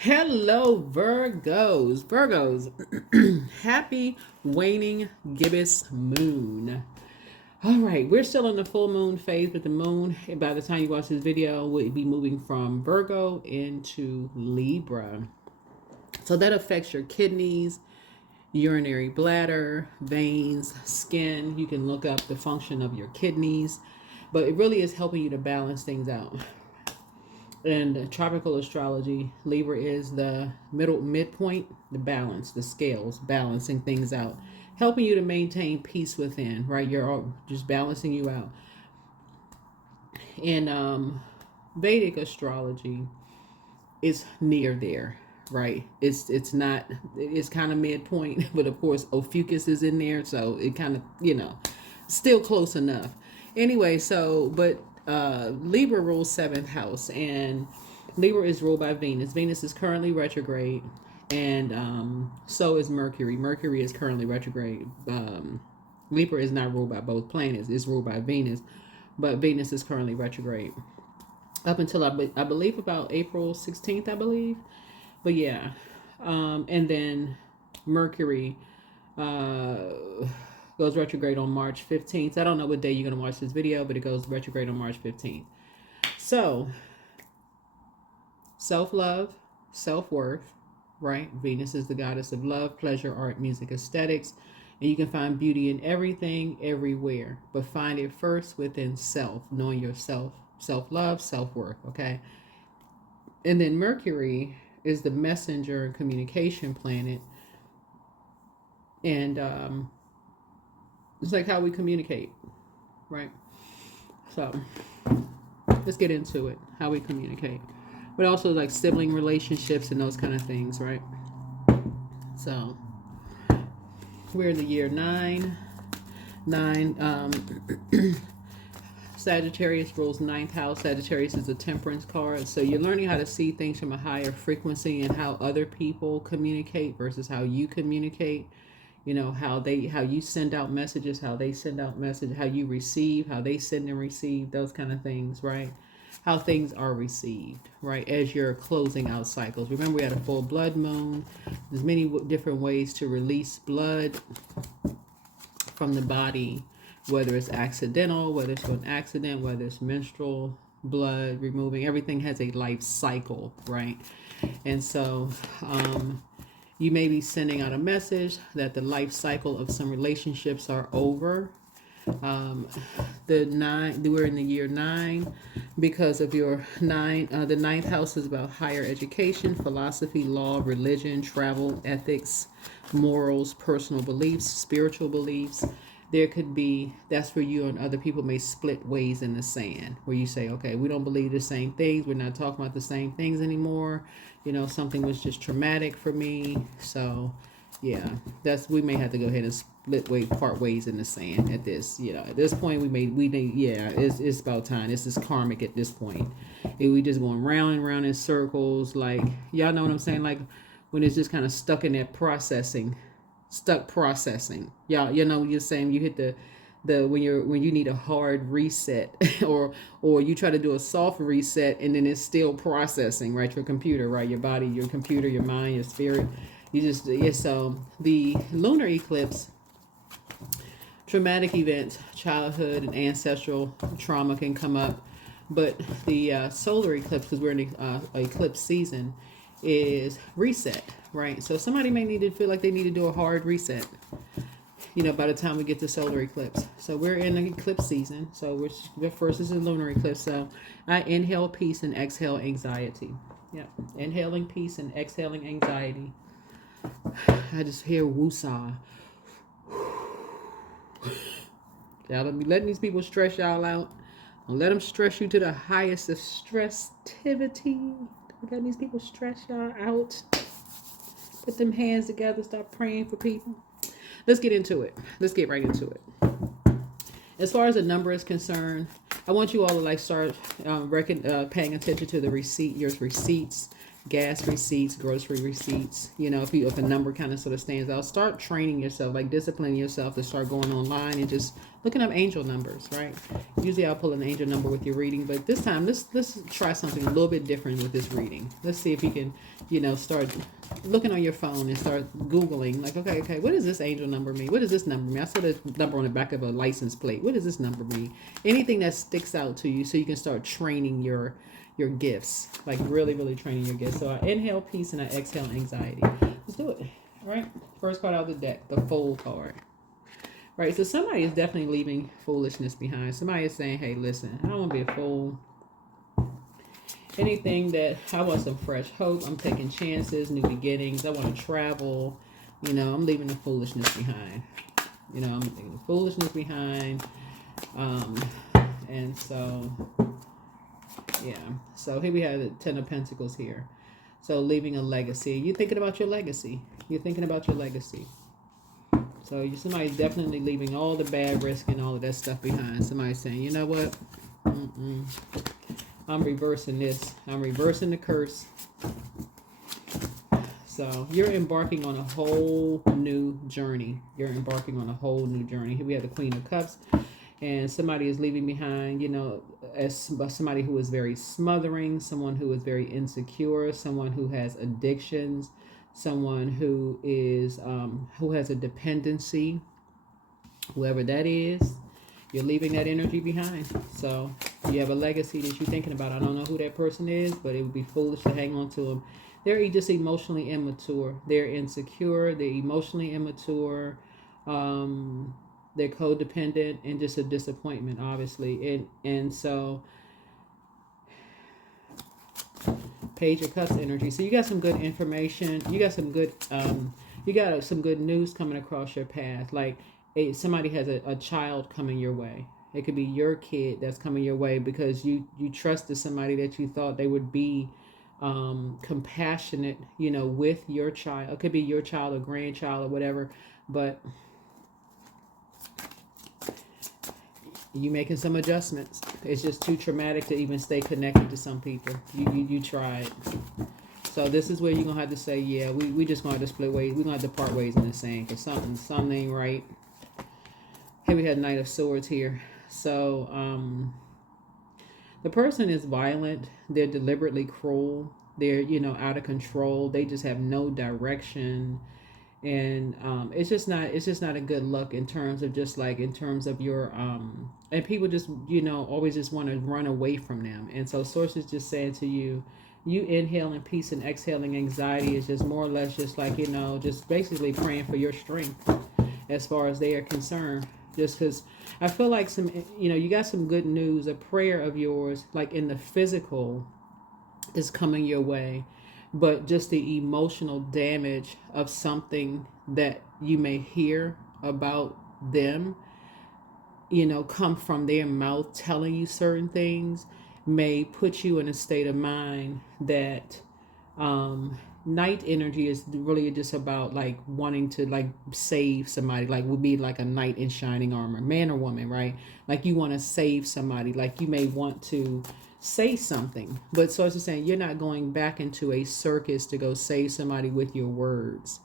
Hello, Virgos. Virgos, happy waning gibbous moon. All right, we're still in the full moon phase, but the moon, by the time you watch this video, will be moving from Virgo into Libra. So that affects your kidneys, urinary bladder, veins, skin. You can look up the function of your kidneys, but it really is helping you to balance things out. And tropical astrology, Libra is the midpoint, the balance, the scales, balancing things out, helping you to maintain peace within, right? You're all just balancing you out. And Vedic astrology is near there, right? It's not, it's kind of midpoint, but of course Ophiuchus is in there, so it kind of, still close enough. Anyway, so but Libra rules seventh house, and Libra is ruled by Venus. Venus is currently retrograde, and so is Mercury. Mercury is currently retrograde. Libra is not ruled by both planets; it's ruled by Venus, but Venus is currently retrograde up until I believe about April 16th, I believe. But yeah, and then Mercury goes retrograde on March 15th. I don't know what day you're going to watch this video, but it goes retrograde on March 15th. So, self-love, self-worth, right? Venus is the goddess of love, pleasure, art, music, aesthetics. And you can find beauty in everything, everywhere. But find it first within self, knowing yourself, self-love, self-worth, okay? And then Mercury is the messenger and communication planet. And it's like how we communicate, right? So let's get into it, how we communicate. But also like sibling relationships and those kind of things, right? So we're in the year 9. Sagittarius rules ninth house. Sagittarius is a temperance card. So you're learning how to see things from a higher frequency and how other people communicate versus how you communicate. You know, how you send out messages, how they send out messages, how you receive, how they send and receive, those kind of things, right? How things are received, right? As you're closing out cycles. Remember, we had a full blood moon. There's many different ways to release blood from the body, whether it's accidental, whether it's an accident, whether it's menstrual blood removing. Everything has a life cycle, right? And so you may be sending out a message that the life cycle of some relationships are over. We're in the year 9 because of your 9. The ninth house is about higher education, philosophy, law, religion, travel, ethics, morals, personal beliefs, spiritual beliefs. There could be, that's where you and other people may split ways in the sand, where you say, okay, we don't believe the same things. We're not talking about the same things anymore. You know, something was just traumatic for me. So yeah, we may have to go ahead and part ways in the sand at this, at this point. It's about time. This is karmic at this point. We just going round and round in circles. Like, y'all know what I'm saying? Like when it's just kind of stuck in that processing. Y'all, you're saying you hit the when you need a hard reset or you try to do a soft reset and then it's still processing, right? Your computer, right? Your body, your computer, your mind, your spirit. So the lunar eclipse, traumatic events, childhood and ancestral trauma can come up, but the solar eclipse, because we're in eclipse season, is reset, right? So somebody may need to feel like they need to do a hard reset, by the time we get to solar eclipse. So we're in the eclipse season. So first is a lunar eclipse. So I inhale peace and exhale anxiety. Yeah, inhaling peace and exhaling anxiety. I just hear woosah. Y'all don't be letting these people stress y'all out. Don't let them stress you to the highest of stressivity. Don't let these people stress y'all out. Put them hands together. Stop praying for people. Let's get into it. Let's get right into it. As far as the number is concerned, I want you all to start paying attention to your receipts, gas receipts, grocery receipts. You know, if a number kind of sort of stands out, start training yourself, like disciplining yourself to start going online and just looking up angel numbers, right? Usually I'll pull an angel number with your reading, but this time let's try something a little bit different with this reading. Let's see if you can, you know, start looking on your phone and start Googling, like, okay, what does this angel number mean? What does this number mean? I saw the number on the back of a license plate. What does this number mean? Anything that sticks out to you so you can start training your gifts, like really training your gifts. So I inhale peace and I exhale anxiety. Let's do it. All right, first card out of the deck, the Fool card. Right, so somebody is definitely leaving foolishness behind. Somebody is saying, hey, listen, I don't want to be a fool. Anything that I want, some fresh hope. I'm taking chances, new beginnings. I want to travel. You know, I'm leaving the foolishness behind. You know, I'm leaving the foolishness behind. And so, yeah. So here we have the Ten of Pentacles here. So leaving a legacy. You're thinking about your legacy. You're thinking about your legacy. So somebody's definitely leaving all the bad risk and all of that stuff behind. Somebody's saying, you know what? I'm reversing this. I'm reversing the curse. So you're embarking on a whole new journey. You're embarking on a whole new journey. Here we have the Queen of Cups. And somebody is leaving behind, you know, as somebody who is very smothering, someone who is very insecure, someone who has addictions, someone who is who has a dependency, whoever that is. You're leaving that energy behind. So you have a legacy that you're thinking about. I don't know who that person is, but it would be foolish to hang on to them. They're just emotionally immature. They're insecure. They're emotionally immature. They're codependent and just a disappointment, obviously. And so Page of Cups energy. So you got some good information. You got some good some good news coming across your path. Like somebody has a child coming your way. It could be your kid that's coming your way because you trusted somebody that you thought they would be compassionate, you know, with your child. It could be your child or grandchild or whatever, but you making some adjustments. It's just too traumatic to even stay connected to some people. You tried. So this is where you're gonna have to say, yeah, we just gonna have to split ways. We're gonna have to part ways in this saying because something ain't right. Here we had Knight of Swords here. So the person is violent. They're deliberately cruel. They're, you know, out of control. They just have no direction. And it's just not a good look in terms of just like in terms of your and people just, you know, always just want to run away from them. And so Source is just saying to you, you inhaling peace and exhaling anxiety is just more or less just like, you know, just basically praying for your strength as far as they are concerned. Just because I feel like some, you know, you got some good news. A prayer of yours, like in the physical, is coming your way. But just the emotional damage of something that you may hear about them, you know, come from their mouth telling you certain things may put you in a state of mind that night energy is really just about like wanting to like save somebody, like would be like a knight in shining armor, man or woman, right? Like you want to save somebody, like you may want to say something, but so it's saying you're not going back into a circus to go save somebody with your words.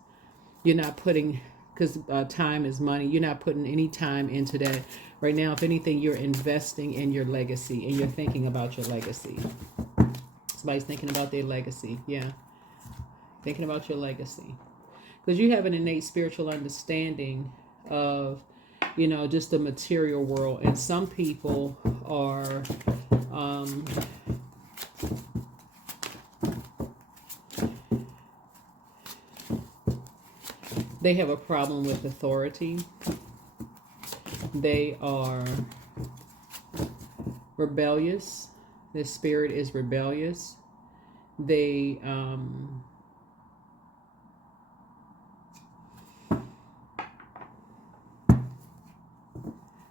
You're not putting, because time is money, you're not putting any time into that right now. If anything, you're investing in your legacy and you're thinking about your legacy. Somebody's thinking about their legacy. Yeah, thinking about your legacy because you have an innate spiritual understanding of, you know, just the material world. And some people are they have a problem with authority. They are rebellious. Their spirit is rebellious. They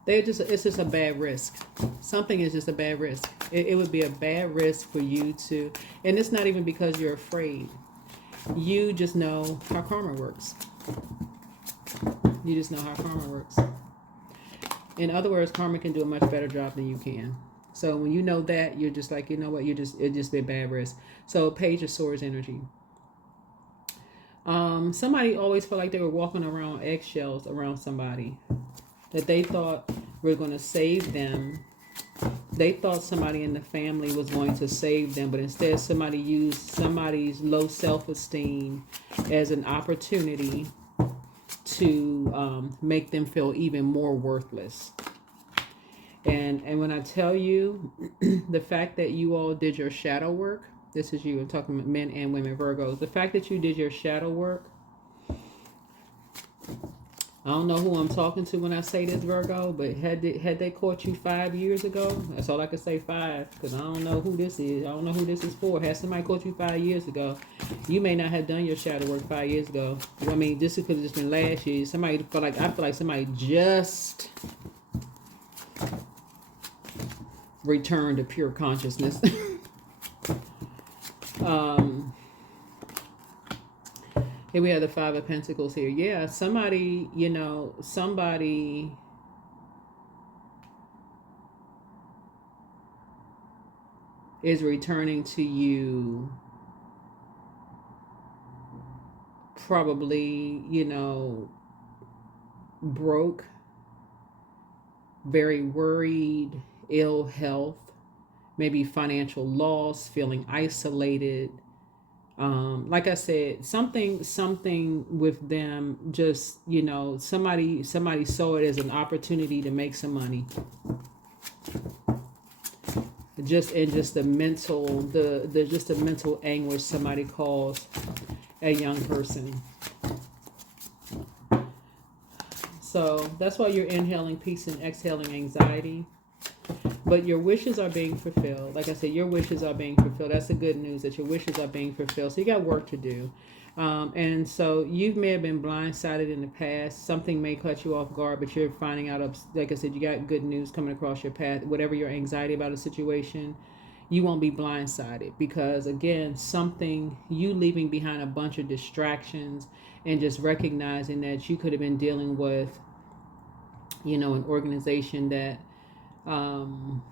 it's just a bad risk. Something is just a bad risk. It would be a bad risk for you to, and it's not even because you're afraid. You just know how karma works. You just know how karma works. In other words, karma can do a much better job than you can. So when you know that, you're just like, you know what, it's just been bad risk. So Page of Swords energy. Somebody always felt like they were walking around eggshells around somebody that they thought were going to save them. They thought somebody in the family was going to save them, but instead somebody used somebody's low self-esteem as an opportunity to make them feel even more worthless. And when I tell you the fact that you all did your shadow work, this is you, I'm talking about men and women, Virgos. The fact that you did your shadow work, I don't know who I'm talking to when I say this, Virgo, but had they caught you 5 years ago, that's all I can say, 5, because I don't know who this is. I don't know who this is for. Had somebody caught you 5 years ago, you may not have done your shadow work 5 years ago. I mean, this could have just been last year. I feel like somebody just returned to pure consciousness. Here we have the Five of Pentacles here. Yeah, somebody, somebody is returning to you probably, broke, very worried, ill health, maybe financial loss, feeling isolated. Like I said, something with them, just, somebody saw it as an opportunity to make some money. Just the mental anguish somebody caused a young person. So that's why you're inhaling peace and exhaling anxiety. But your wishes are being fulfilled. Like I said, your wishes are being fulfilled. That's the good news, that your wishes are being fulfilled. So you got work to do. And so you may have been blindsided in the past. Something may cut you off guard, but you're finding out, like I said, you got good news coming across your path. Whatever your anxiety about a situation, you won't be blindsided. Because, again, you leaving behind a bunch of distractions and just recognizing that you could have been dealing with, an organization that who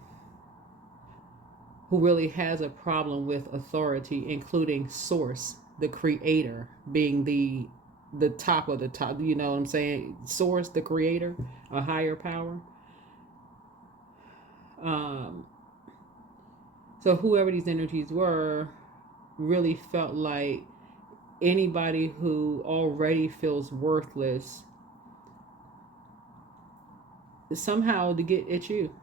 really has a problem with authority, including Source, the creator, being the top of the top. You know what I'm saying? Source, the creator, a higher power. So whoever these energies were really felt like anybody who already feels worthless, somehow to get at you,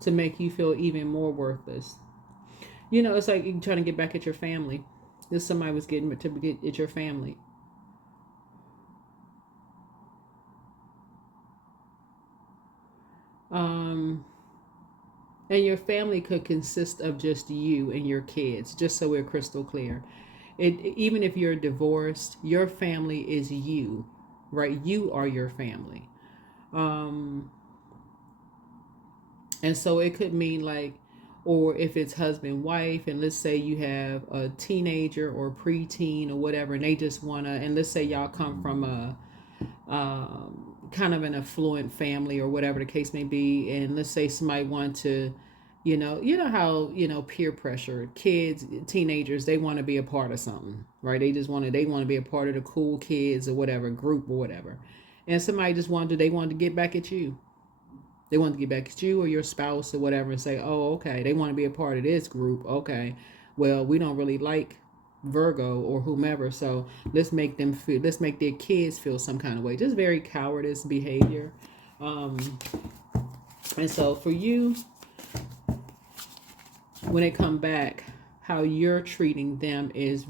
to make you feel even more worthless. It's like you're trying to get back at your family. This somebody was getting to get at your family. And your family could consist of just you and your kids, just so we're crystal clear. Even if you're divorced, your family is you, right? You are your family. And so it could mean like, or if it's husband, wife, and let's say you have a teenager or preteen or whatever, and they just want to, and let's say y'all come from a kind of an affluent family or whatever the case may be, and let's say somebody want to, you know how, peer pressure, kids, teenagers, they want to be a part of something, right? They want to be a part of the cool kids or whatever group or whatever, and somebody they wanted to get back at you. They want to get back at you or your spouse or whatever and say, oh, okay, they want to be a part of this group. Okay, well, we don't really like Virgo or whomever, so let's make their kids feel some kind of way. Just very cowardice behavior. And so for you, when they come back, how you're treating them is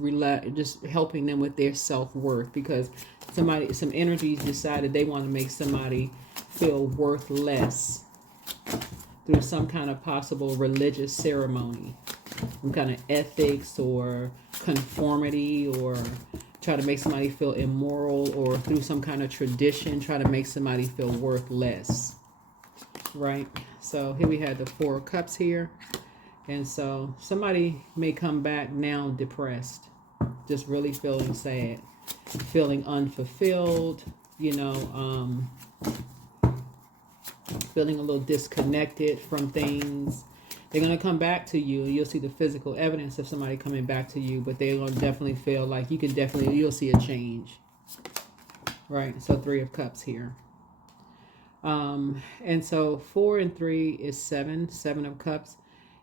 just helping them with their self-worth, because some energies decided they want to make somebody feel worth less through some kind of possible religious ceremony, some kind of ethics or conformity, or try to make somebody feel immoral, or through some kind of tradition, try to make somebody feel worth less, right? So here we have the Four of Cups here. And so somebody may come back now depressed, just really feeling sad, feeling unfulfilled, feeling a little disconnected from things. They're going to come back to you, and you'll see the physical evidence of somebody coming back to you, but they're going to definitely feel like you'll see a change. Right? So 3 of Cups here. And so 4 and 3 is 7. 7 of Cups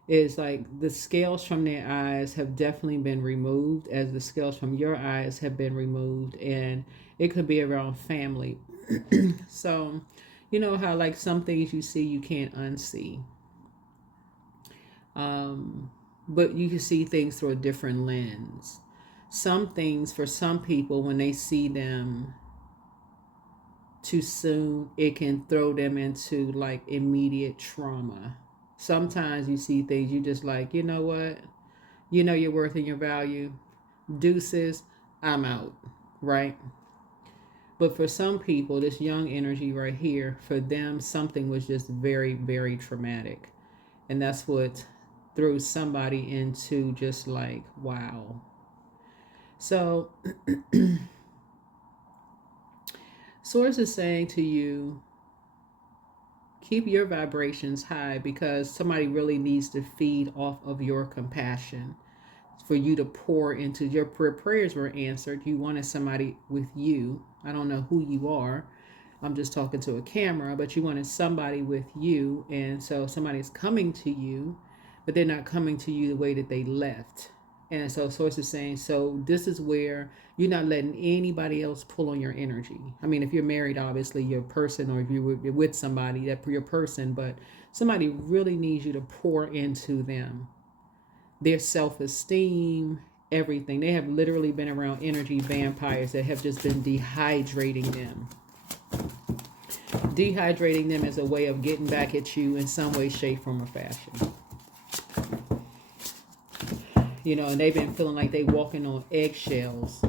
is like the scales from their eyes have definitely been removed, as the scales from your eyes have been removed, and it could be around family. So, you know how like some things you see you can't unsee. But you can see things through a different lens. Some things for some people, when they see them too soon, it can throw them into like immediate trauma. Sometimes you see things you just like, you know what? You know your worth and your value. Deuces, I'm out, right? But for some people, this young energy right here, for them, something was just very, very traumatic. And that's what threw somebody into just like, wow. So, Source is saying to you, keep your vibrations high, because somebody really needs to feed off of your compassion for you to pour into. Your prayers were answered. You wanted somebody with you. I don't know who you are. I'm just talking to a camera, but you wanted somebody with you. And so somebody's coming to you, but they're not coming to you the way that they left. And so Source is saying, so this is where you're not letting anybody else pull on your energy. I mean, if you're married, obviously your person, or if you're with somebody, that's your person, but somebody really needs you to pour into them. Their self-esteem, everything. They have literally been around energy vampires that have just been dehydrating them. Dehydrating them is a way of getting back at you in some way, shape, form, or fashion. You know, and they've been feeling like they walking on eggshells,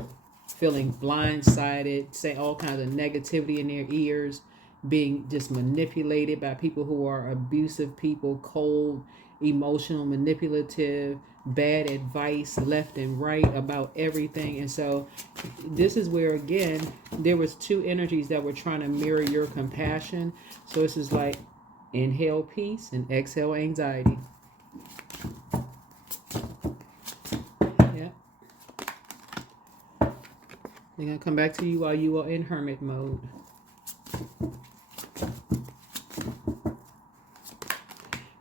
feeling blindsided, saying all kinds of negativity in their ears, being just manipulated by people who are abusive people, cold, emotional, manipulative, bad advice left and right about everything. And so this is where, again, there was 2 energies that were trying to mirror your compassion. So this is like inhale peace and exhale anxiety. They're going to come back to you while you are in hermit mode.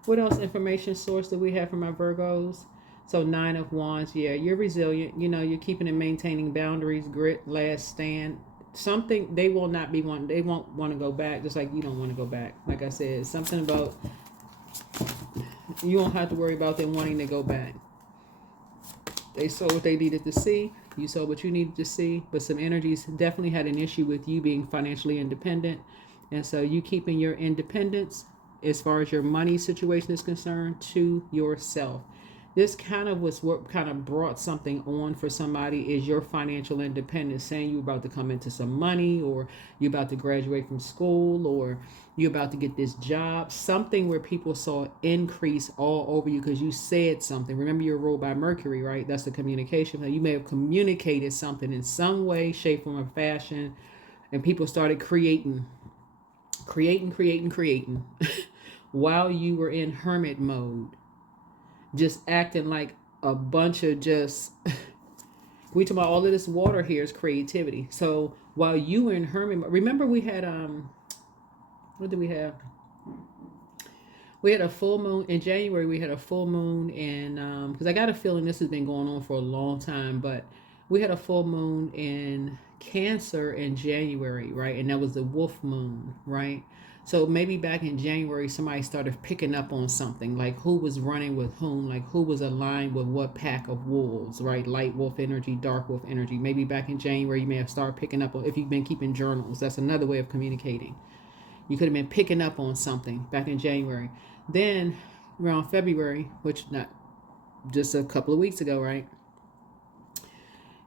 What else information source do we have from our Virgos? So 9 of Wands. Yeah, you're resilient. You know, you're keeping and maintaining boundaries, grit, last stand. Something they will not be wanting. They won't want to go back, just like you don't want to go back. Like I said, something about you won't have to worry about them wanting to go back. They saw what they needed to see. You saw what you needed to see. But some energies definitely had an issue with you being financially independent. And so you keeping your independence as far as your money situation is concerned to yourself. This kind of was what kind of brought something on for somebody, is your financial independence, saying you're about to come into some money, or you're about to graduate from school, or you're about to get this job, something where people saw increase all over you because you said something. Remember, you're ruled by Mercury, right? That's the communication. You may have communicated something in some way, shape, form, or fashion, and people started creating while you were in hermit mode, just acting like a bunch of just we talk about all of this water here is creativity. So while you were in hermit mode, remember we had what did we have? We had a full moon in January. We had a full moon, and because I got a feeling this has been going on for a long time, but we had a full moon in Cancer in January, right? And that was the wolf moon, right? So maybe back in January, somebody started picking up on something, like who was running with whom, like who was aligned with what pack of wolves, right? Light wolf energy, dark wolf energy. Maybe back in January, you may have started picking up on, if you've been keeping journals, that's another way of communicating. You could have been picking up on something back in January. Then around February, which not just a couple of weeks ago, right?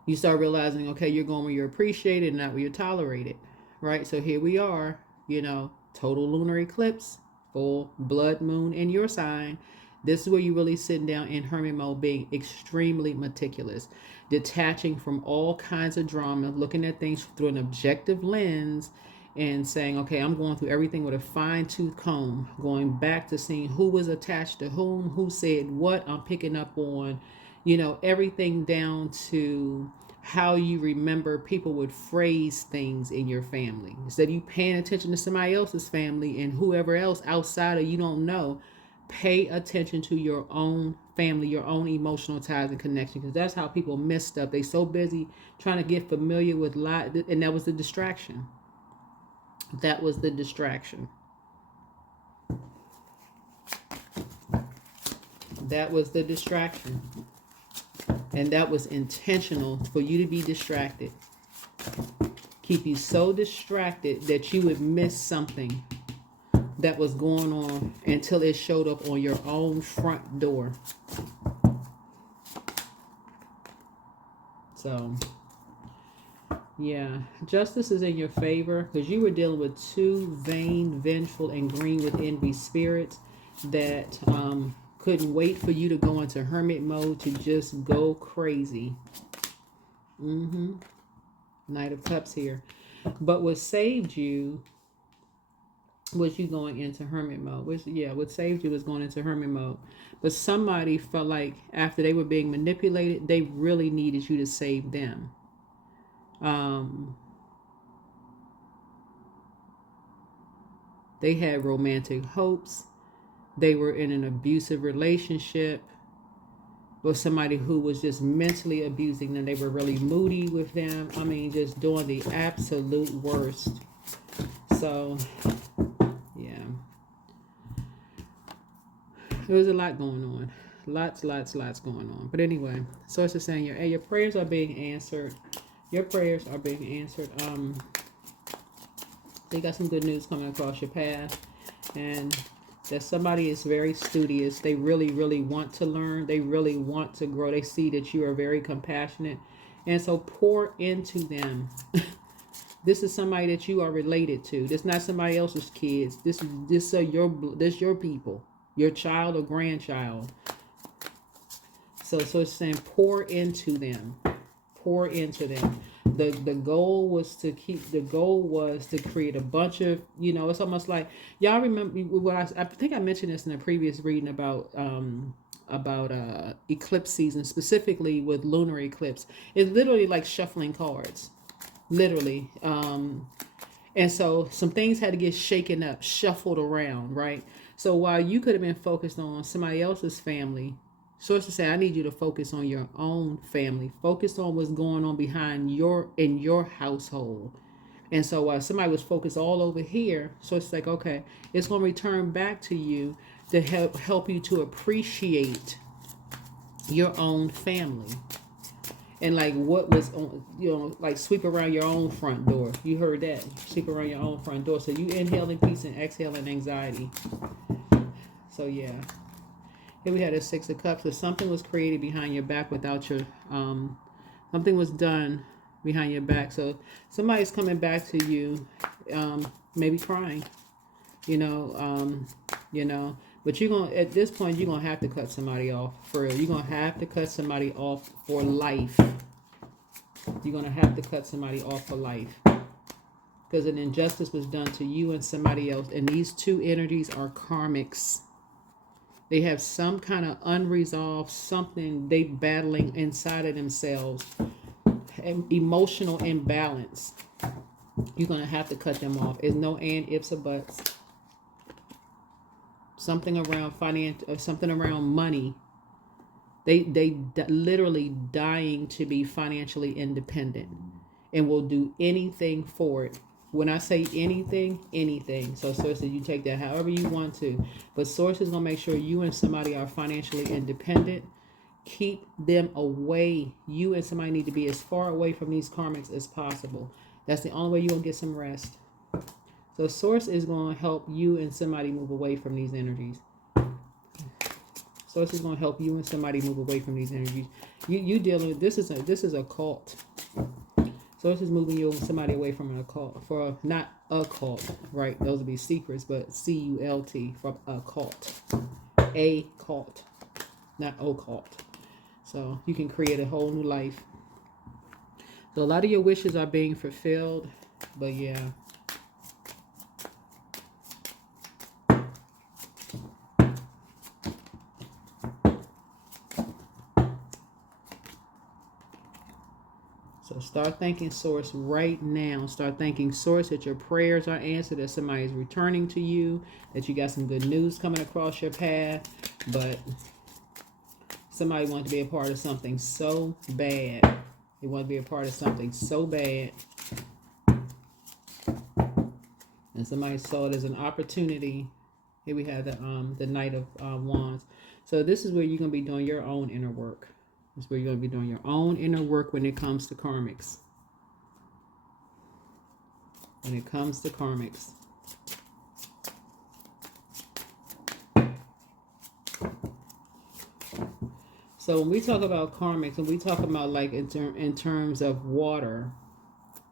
You start realizing, okay, you're going where you're appreciated, not where you're tolerated, right? So here we are, you know, total lunar eclipse, full blood moon in your sign. This is where you're really sitting down in hermit mode, being extremely meticulous, detaching from all kinds of drama, looking at things through an objective lens, and saying, okay, I'm going through everything with a fine-tooth comb, going back to seeing who was attached to whom, who said what. I'm picking up on, everything down to how you remember people would phrase things in your family. Instead of you paying attention to somebody else's family and whoever else outside of you don't know, pay attention to your own family, your own emotional ties and connection, because that's how people miss stuff. They so busy trying to get familiar with life, and that was the distraction. That was the distraction. That was the distraction. And that was intentional for you to be distracted. Keep you so distracted that you would miss something that was going on until it showed up on your own front door. So, yeah, justice is in your favor because you were dealing with two vain, vengeful, and green with envy spirits that couldn't wait for you to go into hermit mode to just go crazy. Knight of Cups here. But what saved you was you going into hermit mode. What saved you was going into hermit mode. But somebody felt like after they were being manipulated, they really needed you to save them. They had romantic hopes. They were in an abusive relationship with somebody who was just mentally abusing them. They were really moody with them. I mean, just doing the absolute worst. So, yeah. There was a lot going on. Lots going on. But anyway, so it's just saying your prayers are being answered. Your prayers are being answered. They got some good news coming across your path. And that somebody is very studious. They really, really want to learn. They really want to grow. They see that you are very compassionate. And so pour into them. This is somebody that you are related to. This is not somebody else's kids. This your people, your child or grandchild. So it's saying pour into them. Pour into them. The goal was to create a bunch of, it's almost like, y'all remember what I think I mentioned this in a previous reading about eclipse season, specifically with lunar eclipse. It's literally like shuffling cards, literally. And so some things had to get shaken up, shuffled around, right? So while you could have been focused on somebody else's family, sources say, I need you to focus on your own family. Focus on what's going on in your household. And so while somebody was focused all over here, so it's like, okay, it's going to return back to you to help you to appreciate your own family. And like what was on, like sweep around your own front door. You heard that. Sweep around your own front door. So you inhaling peace and exhaling anxiety. So yeah. Here we had a Six of Cups. So something was created behind your back without your, something was done behind your back. So somebody's coming back to you, maybe crying, but at this point, you're going to have to cut somebody off for real. You're going to have to cut somebody off for life. You're going to have to cut somebody off for life. Because an injustice was done to you and somebody else. And these two energies are karmics. They have some kind of unresolved something they battling inside of themselves. Emotional imbalance. You're going to have to cut them off. There's no and, ifs, or buts. Something around something around money. They literally dying to be financially independent and will do anything for it. When I say anything. So sources, you take that however you want to. But sources gonna make sure you and somebody are financially independent. Keep them away. You and somebody need to be as far away from these karmics as possible. That's the only way you're gonna get some rest. So source is gonna help you and somebody move away from these energies. Source is gonna help you and somebody move away from these energies. You dealing with this is a cult. Source is moving you and somebody away from an occult, not a cult, right? Those would be secrets, but CULT from a cult. A cult, not occult. So you can create a whole new life. So a lot of your wishes are being fulfilled, but yeah. So start thanking Source right now. Start thanking Source that your prayers are answered, that somebody is returning to you, that you got some good news coming across your path. But somebody wants to be a part of something so bad. They want to be a part of something so bad. And somebody saw it as an opportunity. Here we have the Knight of Wands. So this is where you're going to be doing your own inner work. This is where you're going to be doing your own inner work when it comes to karmics. When it comes to karmics. So when we talk about karmics, and we talk about like in terms of water,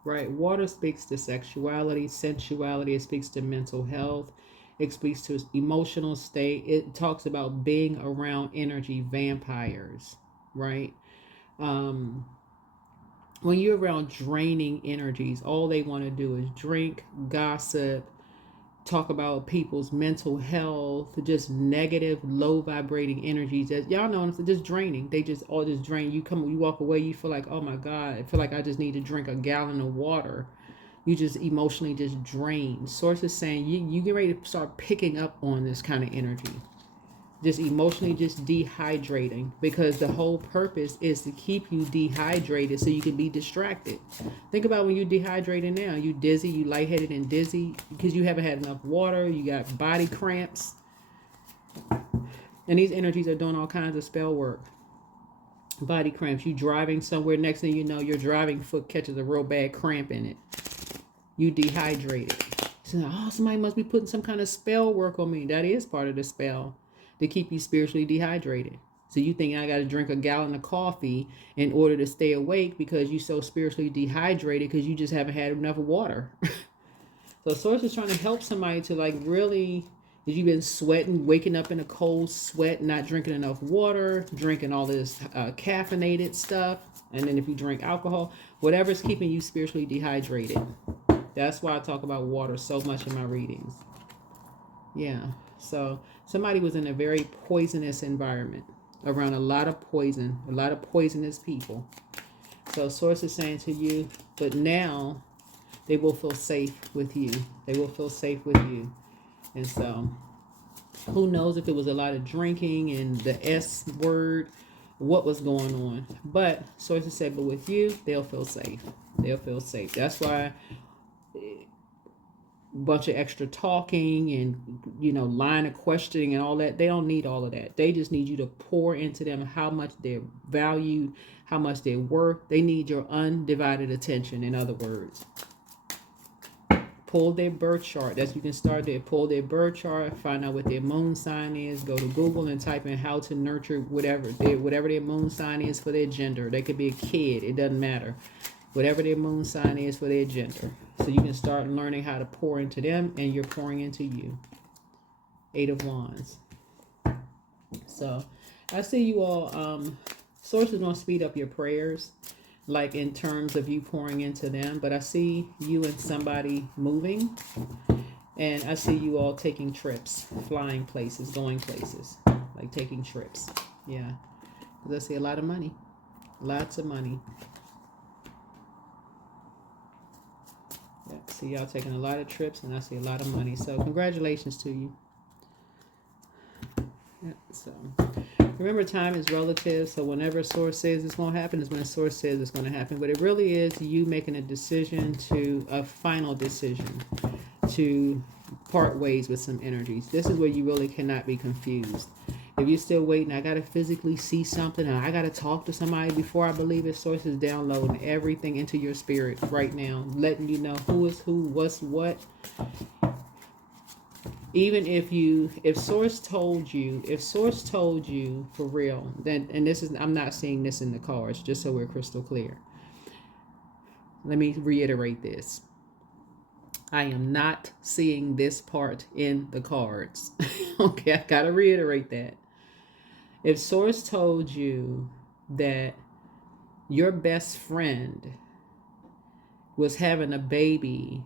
right? Water speaks to sexuality, sensuality. It speaks to mental health. It speaks to emotional state. It talks about being around energy vampires, right? When you're around draining energies, all they want to do is drink, gossip, talk about people's mental health, just negative, low vibrating energies. That y'all know, it's just draining. They just all just drain. You walk away, you feel like, oh my God, I feel like I just need to drink a gallon of water. You just emotionally just drain. Source is saying you get ready to start picking up on this kind of energy. Just emotionally just dehydrating, because the whole purpose is to keep you dehydrated so you can be distracted. Think about when you're dehydrated now. You dizzy, you lightheaded and dizzy because you haven't had enough water. You got body cramps. And these energies are doing all kinds of spell work. Body cramps. You driving somewhere, next thing you know, your driving foot catches a real bad cramp in it. You dehydrated. So, oh, somebody must be putting some kind of spell work on me. That is part of the spell, to keep you spiritually dehydrated. So you think I got to drink a gallon of coffee in order to stay awake because you're so spiritually dehydrated because you just haven't had enough water. So Source is trying to help somebody to like really, because you've been sweating, waking up in a cold sweat, not drinking enough water, drinking all this caffeinated stuff. And then if you drink alcohol, whatever's keeping you spiritually dehydrated. That's why I talk about water so much in my readings. Yeah. So somebody was in a very poisonous environment, around a lot of poison, a lot of poisonous people. So Source is saying to you, but now they will feel safe with you. They will feel safe with you. And so who knows if it was a lot of drinking and the S word, what was going on. But Source has said, but with you, they'll feel safe. They'll feel safe. That's why bunch of extra talking and line of questioning and all that, they don't need all of that. They just need you to pour into them how much they're valued, how much they're worth. They need your undivided attention. In other words, pull their birth chart. That's, you can start there. Pull their birth chart, find out what their moon sign is. Go to Google and type in how to nurture whatever their moon sign is for their gender. They could be a kid, it doesn't matter. Whatever their moon sign is for their gender. So you can start learning how to pour into them, and you're pouring into you. 8 of Wands. So I see you all, Source is going to speed up your prayers, like in terms of you pouring into them. But I see you and somebody moving. And I see you all taking trips, flying places, going places. Like taking trips. Yeah. Because I see a lot of money. Lots of money. I see y'all taking a lot of trips, and I see a lot of money. So congratulations to you. Yeah, so remember, time is relative. So whenever Source says it's going to happen is when Source says it's going to happen. But it really is you making a final decision to part ways with some energies. This is where you really cannot be confused. If you're still waiting, I got to physically see something, and I got to talk to somebody before I believe it. Source is downloading everything into your spirit right now, letting you know who is who, what's what. Even if Source told you for real, then, and this is, I'm not seeing this in the cards, just so we're crystal clear. Let me reiterate this. I am not seeing this part in the cards. Okay, I gotta reiterate that. If Source told you that your best friend was having a baby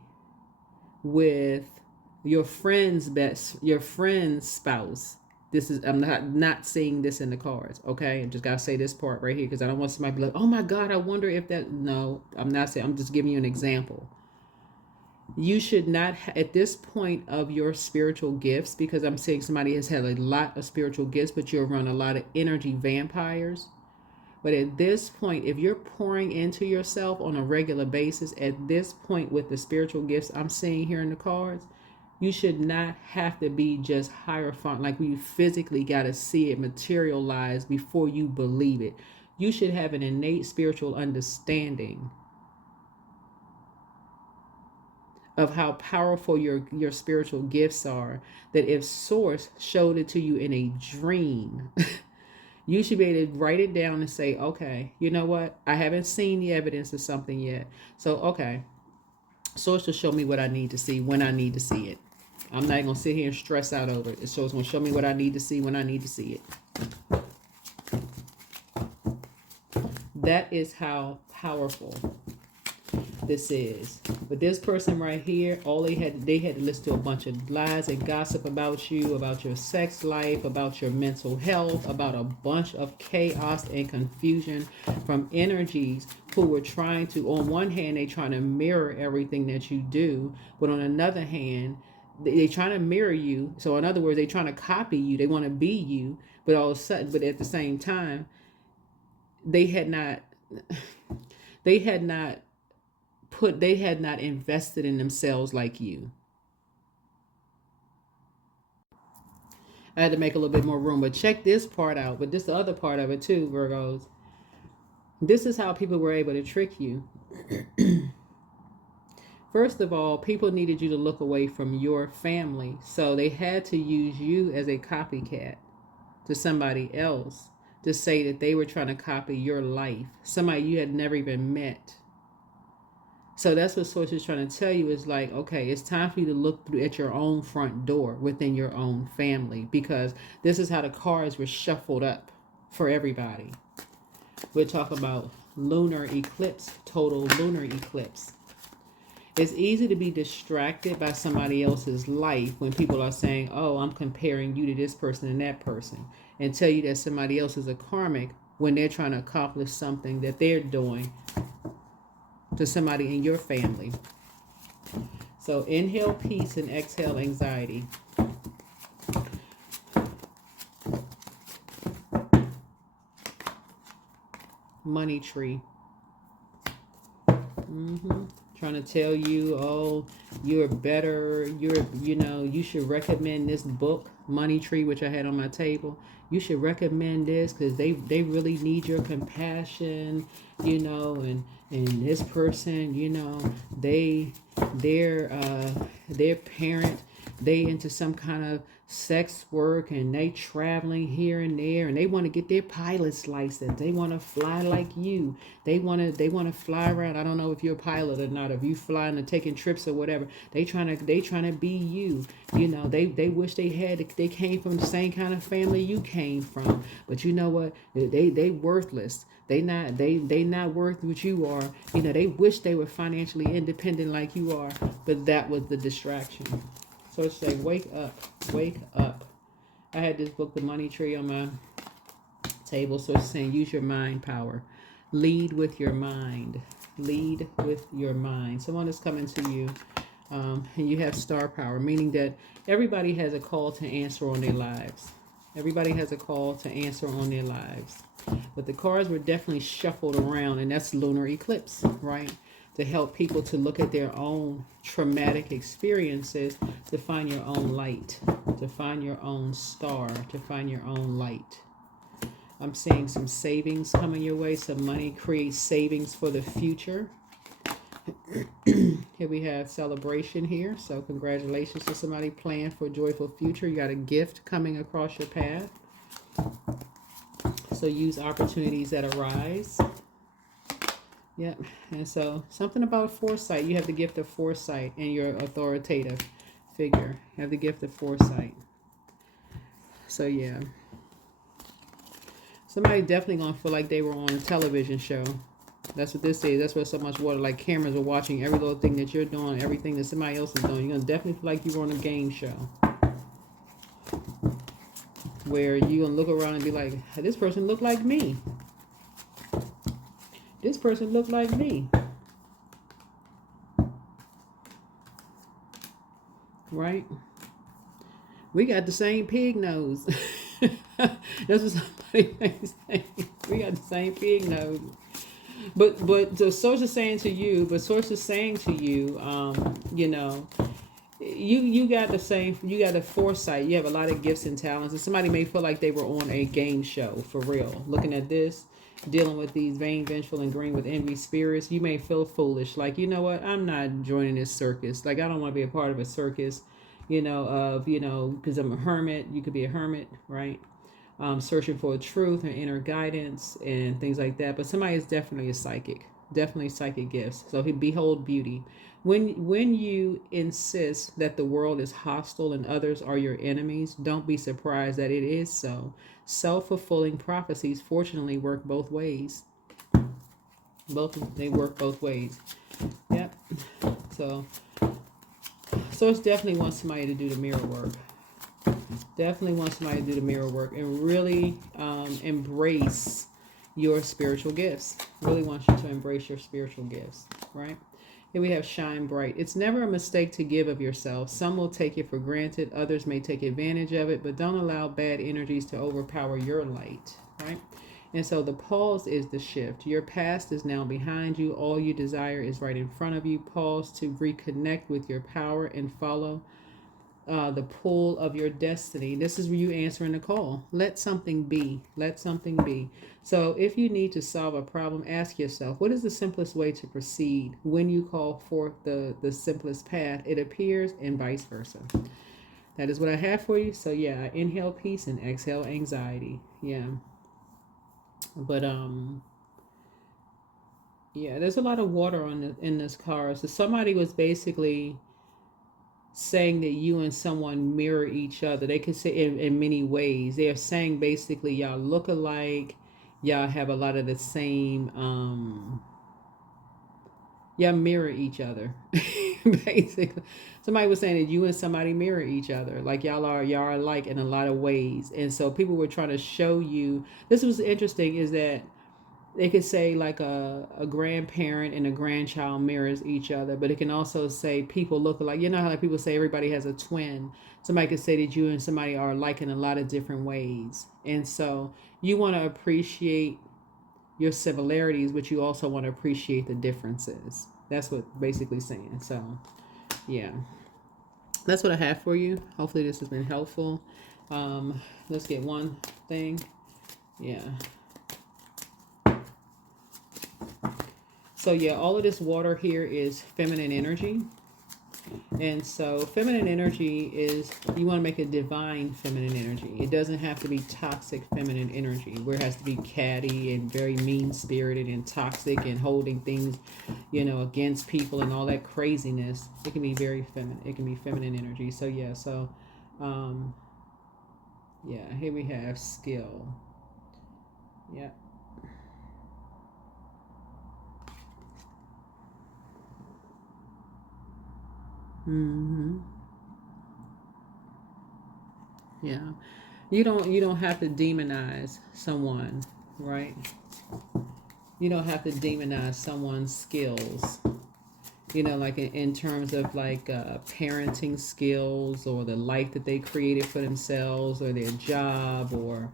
with your friend's spouse, This is, I'm not seeing this in the cards. Okay, I just gotta say this part right here because I don't want somebody to be like, oh my God, I wonder if that. No, I'm not saying. I'm just giving you an example. You should not at this point of your spiritual gifts, because I'm saying somebody has had a lot of spiritual gifts, but you're around a lot of energy vampires. But at this point, if you're pouring into yourself on a regular basis, at this point with the spiritual gifts I'm seeing here in the cards, you should not have to be just hierophant, like we physically got to see it materialize before you believe it. You should have an innate spiritual understanding of how powerful your spiritual gifts are, that if source showed it to you in a dream, you should be able to write it down and say, okay, you know what? I haven't seen the evidence of something yet. So, okay, source will show me what I need to see when I need to see it. I'm not going to sit here and stress out over it. So it's going to show me what I need to see when I need to see it. That is how powerful this is. But this person right here, they had to listen to a bunch of lies and gossip about you, about your sex life, about your mental health, about a bunch of chaos and confusion from energies who were trying to, on one hand, they trying to mirror everything that you do, but on another hand, they trying to mirror you. So in other words, they trying to copy you. They want to be you, but all of a sudden, but at the same time, they had not invested in themselves like you. I had to make a little bit more room, but check this part out. But this the other part of it too, Virgos. This is how people were able to trick you. First of all, people needed you to look away from your family. So they had to use you as a copycat to somebody else to say that they were trying to copy your life. Somebody you had never even met. So that's what Source is trying to tell you is like, okay, it's time for you to look through at your own front door within your own family, because this is how the cards were shuffled up for everybody. We're talking about lunar eclipse, total lunar eclipse. It's easy to be distracted by somebody else's life when people are saying, oh, I'm comparing you to this person and that person, and tell you that somebody else is a karmic when they're trying to accomplish something that they're doing to somebody in your family. So inhale peace and exhale anxiety. Money tree. Trying to tell you, oh, you're better, you should recommend this book, Money Tree, which I had on my table. You should recommend this because they really need your compassion, and this person, their parent, they into some kind of sex work and they traveling here and there and they want to get their pilot's license. They want to fly like you. They want to fly around. I don't know if you're a pilot or not, if you flying or taking trips or whatever. They trying to be you. They wish they came from the same kind of family you came from. But you know what? They worthless. They not worth what you are. They wish they were financially independent like you are, but that was the distraction. So it's like, wake up, wake up. I had this book, The Money Tree, on my table. So it's saying, use your mind power. Lead with your mind. Lead with your mind. Someone is coming to you, and you have star power, meaning that everybody has a call to answer on their lives. Everybody has a call to answer on their lives. But the cards were definitely shuffled around, and that's lunar eclipse, right? To help people to look at their own traumatic experiences, to find your own light, to find your own star, to find your own light. I'm seeing some savings coming your way, some money, create savings for the future. Here we have celebration here. So congratulations to somebody planning for a joyful future. You got a gift coming across your path. So use opportunities that arise. Yep. And so something about foresight. You have the gift of foresight in your authoritative figure. You have the gift of foresight. So yeah. Somebody definitely going to feel like they were on a television show. That's what this is. That's what so much water, like cameras are watching every little thing that you're doing, everything that somebody else is doing. You're going to definitely feel like you were on a game show. where you gonna look around and be like, this person look like me. This person look like me. Right? We got the same pig nose. That's what somebody may say. We got the same pig nose. But the source is saying to you, you know, you got the same, you got the foresight, you have a lot of gifts and talents, and somebody may feel like they were on a game show for real. Looking at this, dealing with these vain, vengeful, and green with envy spirits, you may feel foolish. Like, you know what? I'm not joining this circus. Like, I don't want to be a part of a circus, because I'm a hermit. You could be a hermit, right? Searching for truth and inner guidance and things like that. But somebody is definitely a psychic, definitely psychic gifts. So he behold beauty. When you insist that the world is hostile and others are your enemies, don't be surprised that it is so. Self-fulfilling prophecies fortunately work both ways. They work both ways. Yep. So it's definitely wants somebody to do the mirror work. Definitely want somebody to do the mirror work and really embrace your spiritual gifts. Really want you to embrace your spiritual gifts, right? Here we have shine bright. It's never a mistake to give of yourself. Some will take it for granted. Others may take advantage of it, but don't allow bad energies to overpower your light, right? And so the pause is the shift. Your past is now behind you. All you desire is right in front of you. Pause to reconnect with your power and follow the pull of your destiny. This is where you answering the call. Let something be. Let something be. So if you need to solve a problem, ask yourself, what is the simplest way to proceed? When you call forth the simplest path, it appears, and vice versa. That is what I have for you. So yeah, inhale peace and exhale anxiety. Yeah. But yeah, there's a lot of water in this card. So somebody was basically saying that you and someone mirror each other. They could say in many ways. They are saying basically y'all look alike, y'all have a lot of the same, y'all mirror each other. Basically, somebody was saying that you and somebody mirror each other, like y'all are alike in a lot of ways. And so people were trying to show you, this was interesting, is that they could say like a grandparent and a grandchild mirrors each other, but it can also say people look alike. You know how like people say everybody has a twin. Somebody could say that you and somebody are alike in a lot of different ways. And so you want to appreciate your similarities, but you also want to appreciate the differences. That's what basically saying. So yeah, that's what I have for you. Hopefully this has been helpful. Let's get one thing. Yeah. So yeah, all of this water here is feminine energy. And so feminine energy is, you want to make a divine feminine energy. It doesn't have to be toxic feminine energy, where it has to be catty and very mean-spirited and toxic and holding things, against people and all that craziness. It can be very feminine. It can be feminine energy. So yeah, yeah, here we have skill. Yeah. Mm-hmm. Yeah. You don't have to demonize someone, right? You don't have to demonize someone's skills. Like in terms of like parenting skills or the life that they created for themselves or their job or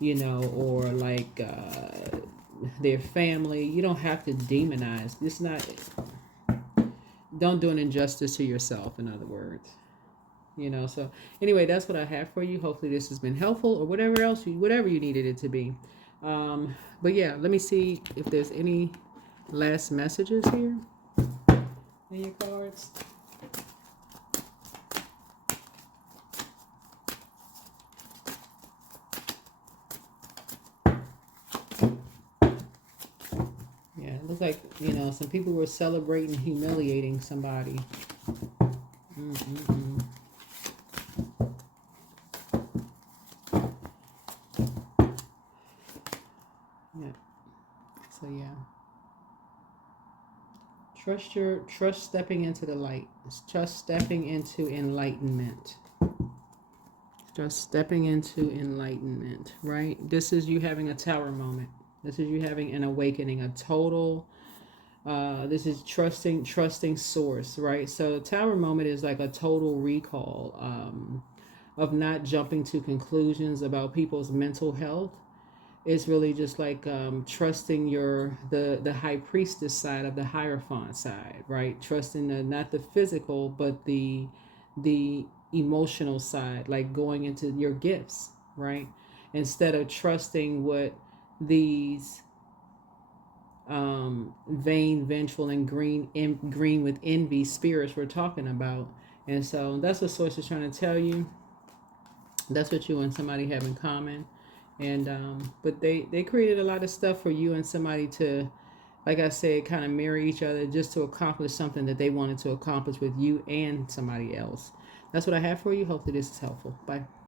or like their family. You don't have to demonize. It's not, don't do an injustice to yourself, in other words. So anyway, that's what I have for you. Hopefully this has been helpful, or whatever you needed it to be. But yeah, let me see if there's any last messages here in your cards. Yeah, it looks like, some people were celebrating humiliating somebody. So yeah, trust stepping into the light. Trust stepping into enlightenment. Just stepping into enlightenment, right? This is you having a tower moment. This is you having an awakening, a total. This is trusting source, right? So tower moment is like a total recall of not jumping to conclusions about people's mental health. It's really just like trusting the high priestess side of the hierophant side, right? Trusting not the physical but the emotional side, like going into your gifts, right? Instead of trusting what these vain, vengeful, and green with envy spirits we're talking about. And so that's what source is trying to tell you. That's what you and somebody have in common. And but they created a lot of stuff for you and somebody to, like I said, kind of marry each other just to accomplish something that they wanted to accomplish with you and somebody else. That's what I have for you. Hopefully this is helpful. Bye.